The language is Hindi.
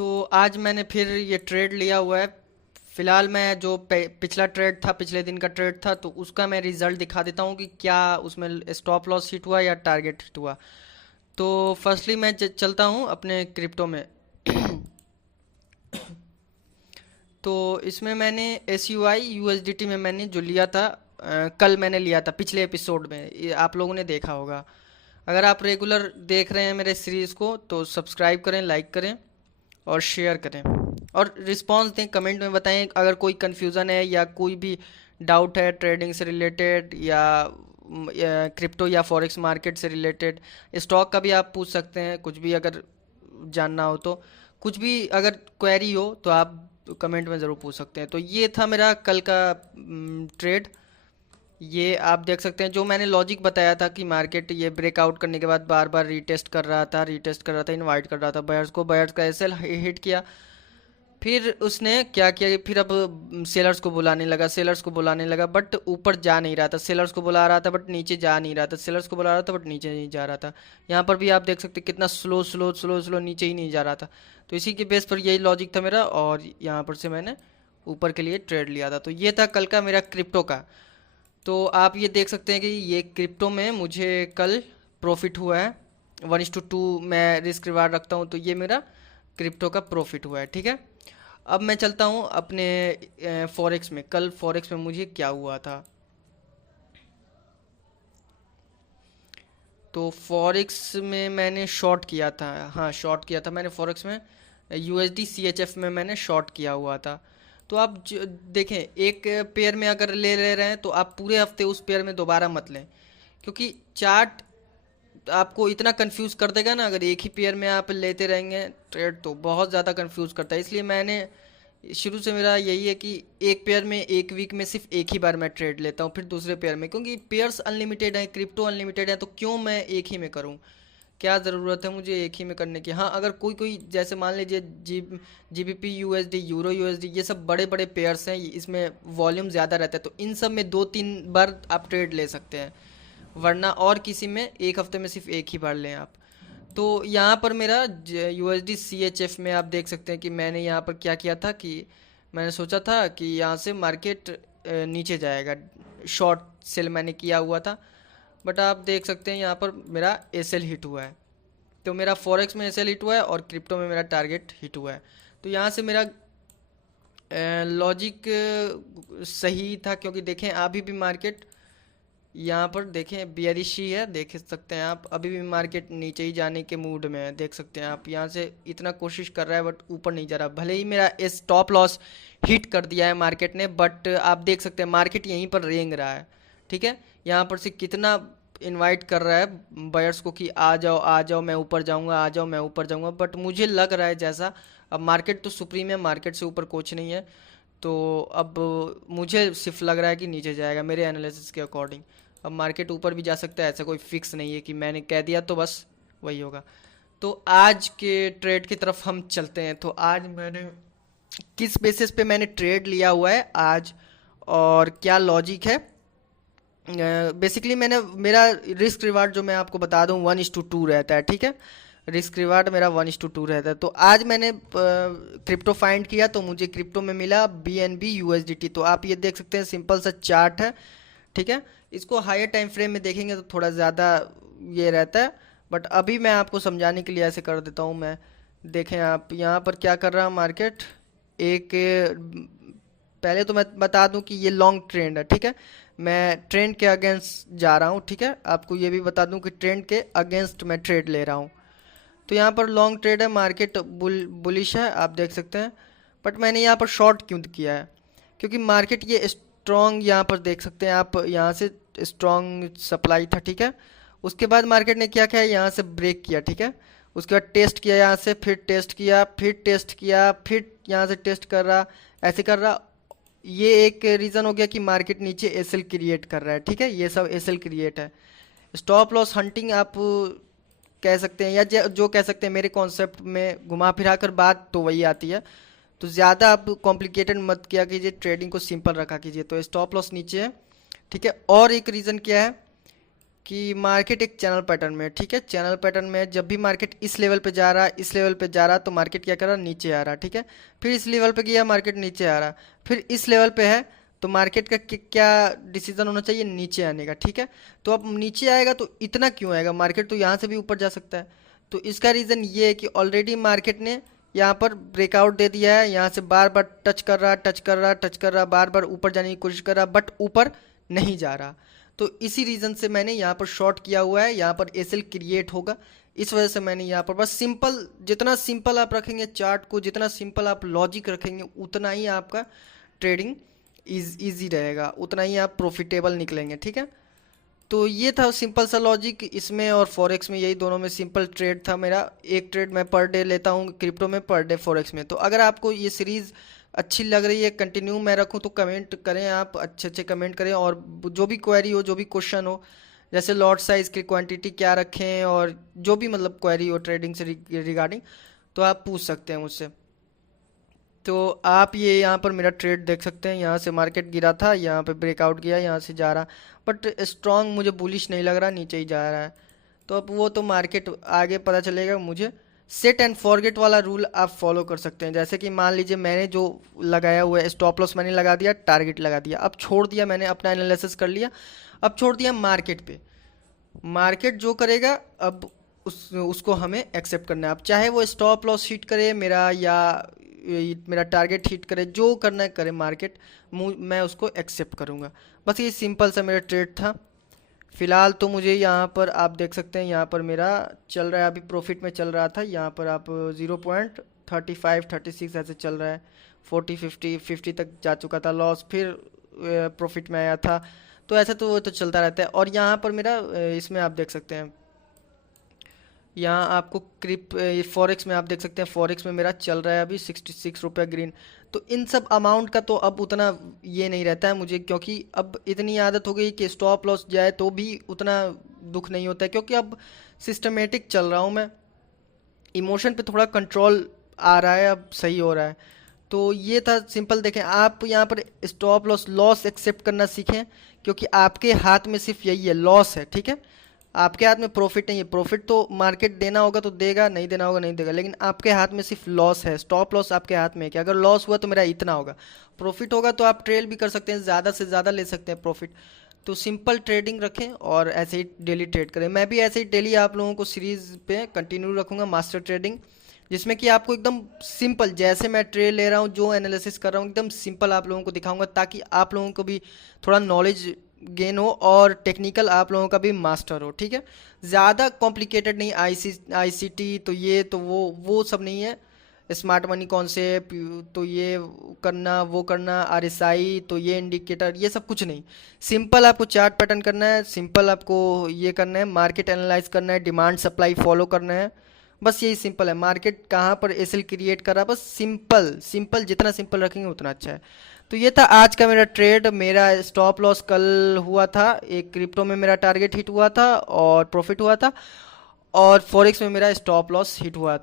तो आज मैंने फिर ये ट्रेड लिया हुआ है। फिलहाल मैं जो पिछला ट्रेड था, पिछले दिन का ट्रेड था, तो उसका मैं रिजल्ट दिखा देता हूँ कि क्या उसमें स्टॉप लॉस हिट हुआ या टारगेट हिट हुआ। तो फर्स्टली मैं चलता हूँ अपने क्रिप्टो में। तो इसमें मैंने एस यू आई यू एस डी टी में मैंने जो लिया था, कल मैंने लिया था पिछले एपिसोड में, ये आप लोगों ने देखा होगा। अगर आप रेगुलर देख रहे हैं मेरे सीरीज़ को तो सब्सक्राइब करें, लाइक करें और शेयर करें और रिस्पांस दें, कमेंट में बताएं अगर कोई कन्फ्यूज़न है या कोई भी डाउट है ट्रेडिंग से रिलेटेड या क्रिप्टो या फॉरेक्स मार्केट से रिलेटेड। स्टॉक का भी आप पूछ सकते हैं, कुछ भी अगर जानना हो तो, कुछ भी अगर क्वेरी हो तो आप कमेंट में ज़रूर पूछ सकते हैं। तो ये था मेरा कल का ट्रेड। ये आप देख सकते हैं जो मैंने लॉजिक बताया था कि मार्केट ये ब्रेकआउट करने के बाद बार बार रीटेस्ट कर रहा था, इनवाइट कर रहा था बायर्स को, बायर्स का एसएल हिट किया। फिर उसने क्या किया कि फिर अब सेलर्स को बुलाने लगा बट ऊपर जा नहीं रहा था। सेलर्स को बुला रहा था बट नीचे जा नहीं रहा था, सेलर्स को बुला रहा था बट नीचे नहीं जा रहा था। यहाँ पर भी आप देख सकते हैं कितना स्लो स्लो स्लो स्लो नीचे ही नहीं जा रहा था। तो इसी के बेस पर यही लॉजिक था मेरा और यहाँ पर से मैंने ऊपर के लिए ट्रेड लिया था। तो ये था कल का मेरा क्रिप्टो का। तो आप ये देख सकते हैं कि ये क्रिप्टो में मुझे कल प्रॉफिट हुआ है। 1:2 मैं रिस्क रिवार्ड रखता हूँ, तो ये मेरा क्रिप्टो का प्रॉफिट हुआ है। ठीक है, अब मैं चलता हूँ अपने फॉरेक्स में। कल फॉरेक्स में मुझे क्या हुआ था, तो फॉरेक्स में मैंने शॉर्ट किया था। हाँ, शॉर्ट किया था मैंने फॉरेक्स में, यूएसडी सीएचएफ में मैंने शॉर्ट किया हुआ था। तो आप देखें, एक पेयर में अगर ले रहे हैं तो आप पूरे हफ्ते उस पेयर में दोबारा मत लें, क्योंकि चार्ट आपको इतना कंफ्यूज कर देगा ना। अगर एक ही पेयर में आप लेते रहेंगे ट्रेड तो बहुत ज़्यादा कंफ्यूज करता है। इसलिए मैंने शुरू से मेरा यही है कि एक पेयर में एक वीक में सिर्फ एक ही बार मैं ट्रेड लेता हूँ, फिर दूसरे पेयर में, क्योंकि पेयर्स अनलिमिटेड हैं, क्रिप्टो अनलिमिटेड है, तो क्यों मैं एक ही में करूँ, क्या ज़रूरत है मुझे एक ही में करने की। हाँ, अगर कोई कोई जैसे मान लीजिए जीबीपी यूएसडी, यूरो यूएसडी, ये सब बड़े बड़े पेयर्स हैं, इसमें वॉल्यूम ज़्यादा रहता है, तो इन सब में 2-3 बार आप ट्रेड ले सकते हैं, वरना और किसी में एक हफ्ते में सिर्फ एक ही बार लें आप। तो यहाँ पर मेरा यूएसडी सीएचएफ में आप देख सकते हैं कि मैंने यहाँ पर क्या किया था कि मैंने सोचा था कि यहाँ से मार्केट नीचे जाएगा, शॉर्ट सेल मैंने किया हुआ था। बट आप देख सकते हैं यहाँ पर मेरा एसएल हिट हुआ है। तो मेरा फॉरेक्स में एसएल हिट हुआ है और क्रिप्टो में मेरा टारगेट हिट हुआ है। तो यहाँ से मेरा लॉजिक सही था, क्योंकि देखें अभी भी मार्केट यहाँ पर देखें बियरिश ही है, देख सकते हैं आप, अभी भी मार्केट नीचे ही जाने के मूड में है। देख सकते हैं आप, यहाँ से इतना कोशिश कर रहा है बट ऊपर नहीं जा रहा। भले ही मेरा स्टॉप लॉस हिट कर दिया है मार्केट ने, बट आप देख सकते हैं मार्केट यहीं पर रेंग रहा है। ठीक है, यहाँ पर से कितना इनवाइट कर रहा है बायर्स को कि आ जाओ मैं ऊपर जाऊंगा, आ जाओ मैं ऊपर जाऊंगा। बट मुझे लग रहा है जैसा, अब मार्केट तो सुप्रीम है, मार्केट से ऊपर कुछ नहीं है, तो अब मुझे सिर्फ लग रहा है कि नीचे जाएगा मेरे एनालिसिस के अकॉर्डिंग। अब मार्केट ऊपर भी जा सकता है, ऐसा कोई फिक्स नहीं है कि मैंने कह दिया तो बस वही होगा। तो आज के ट्रेड की तरफ हम चलते हैं। तो आज मैंने किस बेसिस पे मैंने ट्रेड लिया हुआ है आज और क्या लॉजिक है, बेसिकली मैंने, मेरा रिस्क रिवार्ड जो मैं आपको बता दूं 1:2 रहता है। ठीक है, रिस्क रिवार्ड मेरा 1:2 रहता है। तो आज मैंने क्रिप्टो फाइंड किया तो मुझे क्रिप्टो में मिला BNB USDT। तो आप ये देख सकते हैं, सिंपल सा चार्ट है। ठीक है, इसको हायर टाइम फ्रेम में देखेंगे तो थोड़ा ज़्यादा ये रहता है, बट अभी मैं आपको समझाने के लिए ऐसे कर देता हूँ मैं। देखें आप यहाँ पर क्या कर रहा है मार्केट, एक पहले तो मैं बता दूं कि ये लॉन्ग ट्रेंड है। ठीक है, मैं ट्रेंड के अगेंस्ट जा रहा हूँ। ठीक है, आपको ये भी बता दूं कि ट्रेंड के अगेंस्ट मैं ट्रेड ले रहा हूँ। तो यहाँ पर लॉन्ग ट्रेड है, मार्केट बुलिश है, आप देख सकते हैं। बट मैंने यहाँ पर शॉर्ट क्यों किया है, क्योंकि मार्केट ये स्ट्रॉन्ग, यहाँ पर देख सकते हैं आप, यहाँ से स्ट्रॉन्ग सप्लाई था। ठीक है, उसके बाद मार्केट ने क्या किया, यहाँ से ब्रेक किया। ठीक है, उसके बाद टेस्ट किया यहाँ से, फिर टेस्ट किया, फिर टेस्ट किया, फिर यहाँ से टेस्ट कर रहा, ऐसे कर रहा। ये एक रीज़न हो गया कि मार्केट नीचे एसएल क्रिएट कर रहा है। ठीक है, ये सब एसएल क्रिएट है। स्टॉप लॉस हंटिंग आप कह सकते हैं या जो कह सकते हैं, मेरे कॉन्सेप्ट में घुमा फिरा कर बात तो वही आती है। तो ज़्यादा आप कॉम्प्लिकेटेड मत किया कीजिए, ट्रेडिंग को सिंपल रखा कीजिए। तो स्टॉप लॉस नीचे है। ठीक है, और एक रीज़न क्या है कि मार्केट एक चैनल पैटर्न में है, ठीक है। चैनल पैटर्न में जब भी मार्केट इस लेवल पे जा रहा है, इस लेवल पे जा रहा है, तो मार्केट क्या कर रहा है, नीचे आ रहा है, ठीक है। फिर इस लेवल पे गया, मार्केट नीचे आ रहा है, फिर इस लेवल पे है, तो मार्केट का क्या डिसीजन होना चाहिए, नीचे आने का, ठीक है। तो अब नीचे आएगा तो इतना क्यों आएगा, मार्केट तो यहाँ से भी ऊपर जा सकता है। तो इसका रीज़न ये है कि ऑलरेडी मार्केट ने यहाँ पर ब्रेकआउट दे दिया है, यहाँ से बार बार टच कर रहा, टच कर रहा, टच कर रहा, बार बार ऊपर जाने की कोशिश कर रहा, बट ऊपर नहीं जा रहा। तो इसी रीज़न से मैंने यहाँ पर शॉर्ट किया हुआ है, यहाँ पर एसएल क्रिएट होगा, इस वजह से मैंने यहाँ पर बस सिंपल, जितना सिंपल आप रखेंगे चार्ट को, जितना सिंपल आप लॉजिक रखेंगे, उतना ही आपका ट्रेडिंग ईजी रहेगा, उतना ही आप प्रॉफिटेबल निकलेंगे, ठीक है। तो ये था सिंपल सा लॉजिक इसमें और फॉरेक्स में, यही दोनों में सिंपल ट्रेड था मेरा। एक ट्रेड मैं पर डे लेता हूँ क्रिप्टो में, पर डे फॉरेक्स में। तो अगर आपको ये सीरीज़ अच्छी लग रही है, कंटिन्यू मैं रखूँ, तो कमेंट करें आप, अच्छे अच्छे कमेंट करें, और जो भी क्वेरी हो, जो भी क्वेश्चन हो, जैसे लॉट साइज़ की क्वांटिटी क्या रखें, और जो भी मतलब क्वेरी हो ट्रेडिंग से रिगार्डिंग, तो आप पूछ सकते हैं मुझसे। तो आप ये यहाँ पर मेरा ट्रेड देख सकते हैं, यहाँ से मार्केट गिरा था, यहाँ पे ब्रेकआउट किया, यहाँ से जा रहा, बट स्ट्रांग मुझे बुलिश नहीं लग रहा, नीचे ही जा रहा है। तो अब वो तो मार्केट आगे पता चलेगा मुझे। सेट एंड फॉरगेट वाला रूल आप फॉलो कर सकते हैं, जैसे कि मान लीजिए मैंने जो लगाया हुआ है, स्टॉप लॉस मैंने लगा दिया, टारगेट लगा दिया, अब छोड़ दिया, मैंने अपना एनालिसिस कर लिया, अब छोड़ दिया मार्केट पे। मार्केट जो करेगा अब उसको हमें एक्सेप्ट करना है। अब चाहे वो स्टॉप लॉस हिट करे मेरा, या मेरा टारगेट हिट करे, जो करना है करे मार्केट, मैं उसको एक्सेप्ट करूँगा। बस ये सिंपल सा मेरा ट्रेड था। फिलहाल तो मुझे यहाँ पर आप देख सकते हैं, यहाँ पर मेरा चल रहा है, अभी प्रॉफिट में चल रहा था, यहाँ पर आप 0.35 36 ऐसे चल रहा है, 40 50 तक जा चुका था लॉस, फिर प्रॉफिट में आया था। तो ऐसा तो वो तो चलता रहता है। और यहाँ पर मेरा इसमें आप देख सकते हैं, यहाँ आपको फॉरेक्स में आप देख सकते हैं, फॉरेक्स में मेरा चल रहा है अभी 66 रुपया ग्रीन। तो इन सब अमाउंट का तो अब उतना ये नहीं रहता है मुझे, क्योंकि अब इतनी आदत हो गई कि स्टॉप लॉस जाए तो भी उतना दुख नहीं होता है, क्योंकि अब सिस्टमेटिक चल रहा हूँ मैं, इमोशन पे थोड़ा कंट्रोल आ रहा है, अब सही हो रहा है। तो ये था सिंपल। देखें आप यहाँ पर स्टॉप लॉस लॉस एक्सेप्ट करना सीखें, क्योंकि आपके हाथ में सिर्फ यही है, लॉस है, ठीक है। आपके हाथ में प्रॉफिट नहीं है, प्रॉफिट तो मार्केट देना होगा तो देगा, नहीं देना होगा नहीं देगा, लेकिन आपके हाथ में सिर्फ लॉस है। स्टॉप लॉस आपके हाथ में है कि अगर लॉस हुआ तो मेरा इतना होगा, प्रॉफिट होगा तो आप ट्रेल भी कर सकते हैं, ज़्यादा से ज़्यादा ले सकते हैं प्रॉफिट। तो सिंपल ट्रेडिंग रखें और ऐसे ही डेली ट्रेड करें। मैं भी ऐसे ही डेली आप लोगों को सीरीज़ पे कंटिन्यू रखूँगा, मास्टर ट्रेडिंग, जिसमें कि आपको एकदम सिंपल, जैसे मैं ट्रेड ले रहा हूँ, जो एनालिसिस कर रहा हूँ, एकदम सिंपल आप लोगों को दिखाऊंगा, ताकि आप लोगों को भी थोड़ा नॉलेज गेन हो और टेक्निकल आप लोगों का भी मास्टर हो, ठीक है। ज़्यादा कॉम्प्लिकेटेड नहीं, आईसीटी तो ये तो वो सब नहीं है, स्मार्ट मनी कॉन्सेप्ट तो ये करना वो करना, आरएसआई तो ये इंडिकेटर, ये सब कुछ नहीं। सिंपल आपको चार्ट पैटर्न करना है, सिंपल आपको ये करना है, मार्केट एनालाइज करना है, डिमांड सप्लाई फॉलो करना है, बस यही सिंपल है। मार्केट कहाँ पर एसएल क्रिएट कर रहा है, बस सिंपल सिंपल, जितना सिंपल रखेंगे उतना अच्छा है। तो ये था आज का मेरा ट्रेड। मेरा स्टॉप लॉस कल हुआ था, एक क्रिप्टो में मेरा टारगेट हिट हुआ था और प्रॉफिट हुआ था, और फॉरेक्स में मेरा स्टॉप लॉस हिट हुआ था।